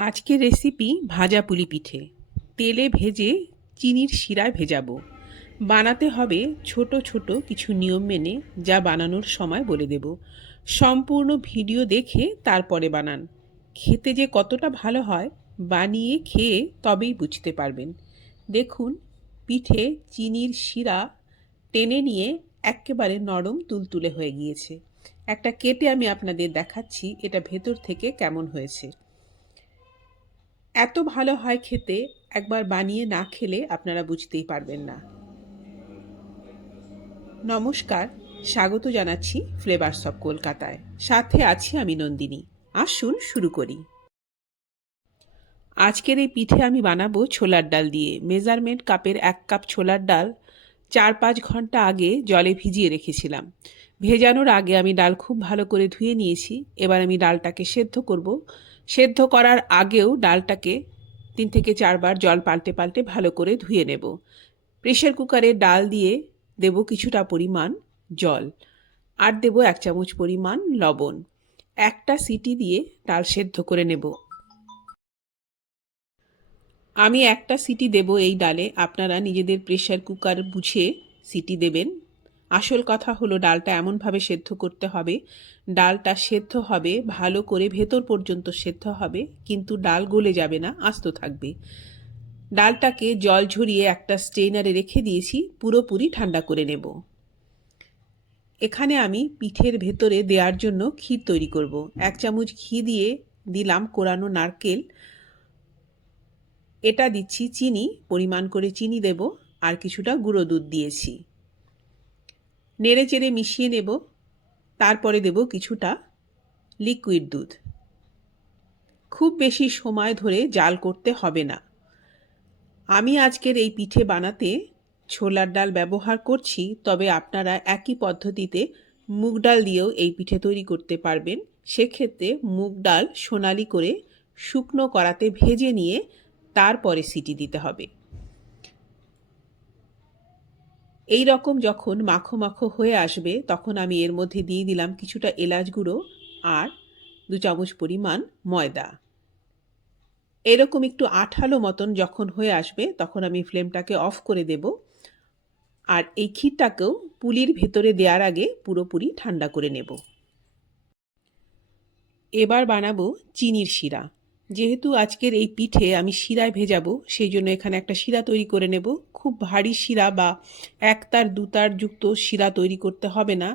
আজকের রেসিপি ভাজা পুলি পিঠে। তেলে ভেজে চিনির শিরায় ভেজাবো। বানাতে হবে ছোট ছোট কিছু নিয়ম মেনে যা বানানোর সময় বলে দেব। সম্পূর্ণ ভিডিও দেখে তারপরে বানান। খেতে যে কতটা ভালো হয় বানিয়ে খেয়ে তবেই বুঝতে পারবেন। দেখুন, পিঠে চিনির শিরা টেনে নিয়ে একেবারে নরম তুলতুলে হয়ে গিয়েছে। একটা কেটে আমি আপনাদের দেখাচ্ছি এটা ভেতর থেকে কেমন হয়েছে। এত ভালো হয় খেতে, একবার বানিয়ে না খেলে আপনারা বুঝতেই পারবেন না। নমস্কার, স্বাগত জানাচ্ছি ফ্লেভারস অফ কলকাতায়। সাথে আছি আমি নন্দিনী। আসুন শুরু করি। আজকের এই পিঠে আমি বানাবো ছোলার ডাল দিয়ে। মেজারমেন্ট কাপের এক কাপ ছোলার ডাল চার পাঁচ ঘণ্টা আগে জলে ভিজিয়ে রেখেছিলাম। ভেজানোর আগে আমি ডাল খুব ভালো করে ধুয়ে নিয়েছি। এবার আমি ডালটাকে সেদ্ধ করব। সেদ্ধ করার আগেও ডালটাকে তিন থেকে চারবার জল পাল্টে পাল্টে ভালো করে ধুয়ে নেব। প্রেশার কুকারে ডাল দিয়ে দেব কিছুটা পরিমাণ জল। আর দেব এক চামচ পরিমাণ লবণ। একটা সিটি দিয়ে ডাল সেদ্ধ করে নেব। আমি একটা সিটি দেব এই ডালে। আপনারা নিজেদের প্রেশার কুকার বুঝে সিটি দেবেন। আসল কথা হলো ডালটা এমনভাবে সেদ্ধ করতে হবে, ডালটা সেদ্ধ হবে, ভালো করে ভেতর পর্যন্ত সেদ্ধ হবে, কিন্তু ডাল গলে যাবে না, আস্ত থাকবে। ডালটাকে জল ঝরিয়ে একটা স্ট্রেনারে রেখে দিয়েছি, পুরোপুরি ঠান্ডা করে নেব। এখানে আমি পিঠের ভেতরে দেওয়ার জন্য ক্ষীর তৈরি করব। এক চামচ ঘি দিয়ে দিলাম কোরানো নারকেল। এটা দিচ্ছি চিনি, পরিমাণ করে চিনি দেব, আর কিছুটা গুঁড়ো দুধ দিয়েছি। নেড়ে চেড়ে মিশিয়ে নেব, তারপরে দেব কিছুটা লিকুইড দুধ। খুব বেশি সময় ধরে জাল করতে হবে না। আমি আজকের এই পিঠে বানাতে ছোলার ডাল ব্যবহার করছি, তবে আপনারা একই পদ্ধতিতে মুগ ডাল দিয়েও এই পিঠে তৈরি করতে পারবেন। সেক্ষেত্রে মুগ ডাল সোনালি করে শুকনো করাতে ভেজে নিয়ে তারপরে সিটি দিতে হবে। এই রকম যখন মাখো মাখো হয়ে আসবে, তখন আমি এর মধ্যে দিয়ে দিলাম কিছুটা এলাচ গুঁড়ো আর দু চামচ পরিমাণ ময়দা। এরকম একটু আঠালো মতন যখন হয়ে আসবে, তখন আমি ফ্লেমটাকে অফ করে দেব। আর এই ক্ষীরটাকেও পুলির ভেতরে দেওয়ার আগে পুরোপুরি ঠান্ডা করে নেব। এবার বানাবো চিনির শিরা। যেহেতু আজকের এই পিঠে আমি শিরায় ভেজাবো, সেই জন্য এখানে একটা শিরা তৈরি করে নেব। খুব ভারী শিরা বা একতার, দুতার যুক্ত শিরা তৈরি করতে হবে না।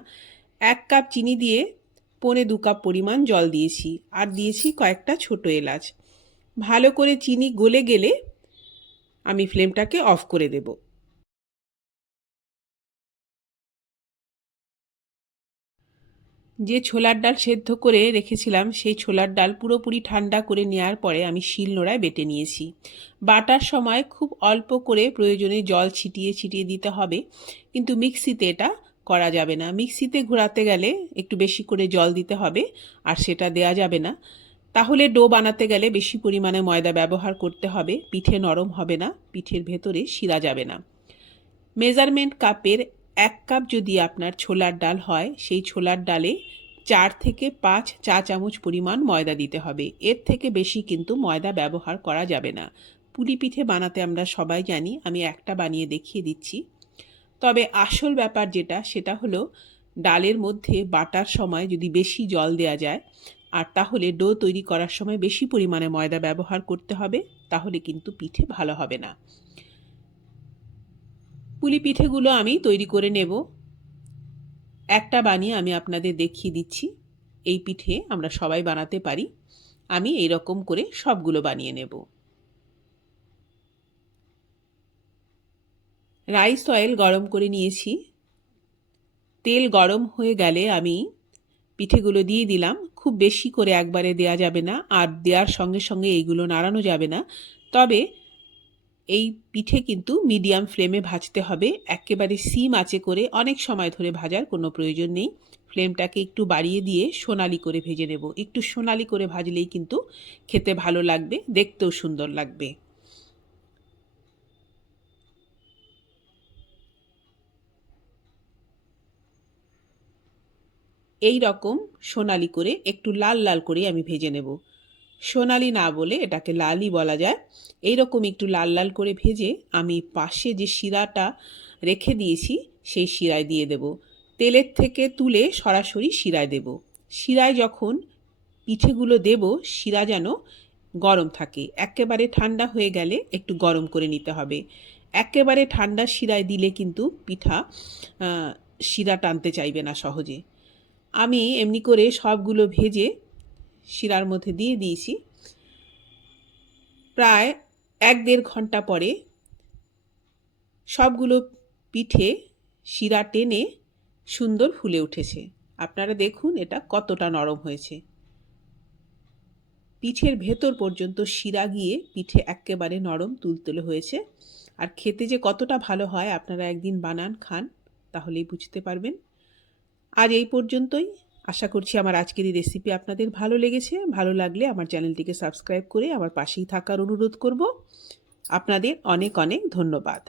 এক কাপ চিনি দিয়ে পনে দু কাপ পরিমাণ জল দিয়েছি আর দিয়েছি কয়েকটা ছোট এলাচ। ভালো করে চিনি গলে গেলে আমি ফ্লেমটাকে অফ করে দেবো। যে ছোলার ডাল সেদ্ধ করে রেখেছিলাম, সেই ছোলার ডাল পুরোপুরি ঠান্ডা করে নেওয়ার পরে আমি শিল নোড়ায় বেটে নিয়েছি। বাটার সময় খুব অল্প করে প্রয়োজনে জল ছিটিয়ে ছিটিয়ে দিতে হবে, কিন্তু মিক্সিতে এটা করা যাবে না। মিক্সিতে ঘোরাতে গেলে একটু বেশি করে জল দিতে হবে আর সেটা দেয়া যাবে না। তাহলে ডো বানাতে গেলে বেশি পরিমাণে ময়দা ব্যবহার করতে হবে, পিঠে নরম হবে না, পিঠের ভেতরে শিরা যাবে না। মেজারমেন্ট কাপের এক কাপ যদি আপনার ছোলার ডাল হয়, সেই ছোলার ডালে চার থেকে পাঁচ চা চামচ পরিমাণ ময়দা দিতে হবে। এর থেকে বেশি কিন্তু ময়দা ব্যবহার করা যাবে না। পুলি পিঠে বানাতে আমরা সবাই জানি, আমি একটা বানিয়ে দেখিয়ে দিচ্ছি। তবে আসল ব্যাপার যেটা, সেটা হলো ডালের মধ্যে বাটার সময় যদি বেশি জল দেওয়া যায়, আর তাহলে ডো তৈরি করার সময় বেশি পরিমাণে ময়দা ব্যবহার করতে হবে, তাহলে কিন্তু পিঠে ভালো হবে না। পুলি পিঠেগুলো আমি তৈরি করে নেব। একটা বানিয়ে আমি আপনাদের দেখিয়ে দিচ্ছি। এই পিঠে আমরা সবাই বানাতে পারি। আমি এই রকম করে সবগুলো বানিয়ে নেব। রাইস অয়েল গরম করে নিয়েছি। তেল গরম হয়ে গেলে আমি পিঠেগুলো দিয়ে দিলাম। খুব বেশি করে একবারে দেয়া যাবে না। আর দেওয়ার সঙ্গে সঙ্গে এইগুলো নাড়ানো যাবে না। তবে এই পিঠে কিন্তু মিডিয়াম ফ্লেমে ভাজতে হবে। একেবারে সিম আঁচে করে অনেক সময় ধরে ভাজার কোনো প্রয়োজন নেই। ফ্লেমটাকে একটু বাড়িয়ে দিয়ে সোনালি করে ভেজে নেব। একটু সোনালি করে ভাজলেই কিন্তু খেতে ভালো লাগবে, দেখতেও সুন্দর লাগবে। এই রকম সোনালি করে একটু লাল লাল করে আমি ভেজে নেব। সোনালি না বলে এটাকে লালই বলা যায়। এইরকম একটু লাল লাল করে ভেজে আমি পাশে যে শিরাটা রেখে দিয়েছি, সেই শিরায় দিয়ে দেব। তেলের থেকে তুলে সরাসরি শিরায় দেব। শিরায় যখন পিঠেগুলো দেব, শিরা যেন গরম থাকে। একেবারে ঠান্ডা হয়ে গেলে একটু গরম করে নিতে হবে। একেবারে ঠান্ডা শিরায় দিলে কিন্তু পিঠা শিরা টানতে চাইবে না সহজে। আমি এমনি করে সবগুলো ভেজে শিরার মধ্যে দিয়ে দিয়েছি। প্রায় এক দেড় ঘণ্টা পরে সবগুলো পিঠে শিরা টেনে সুন্দর ফুলে উঠেছে। আপনারা দেখুন এটা কতটা নরম হয়েছে। পিঠের ভেতর পর্যন্ত শিরা গিয়ে পিঠে একেবারে নরম তুলতুলে হয়েছে। আর খেতে যে কতটা ভালো হয়, আপনারা একদিন বানান, খান, তাহলেই বুঝতে পারবেন। আজ এই পর্যন্তই। আশা করছি আমার আজকের এই রেসিপি আপনাদের ভালো লেগেছে। ভালো লাগলে আমার চ্যানেলটিকে সাবস্ক্রাইব করে আমার পাশেই থাকার অনুরোধ করব। আপনাদের অনেক অনেক ধন্যবাদ।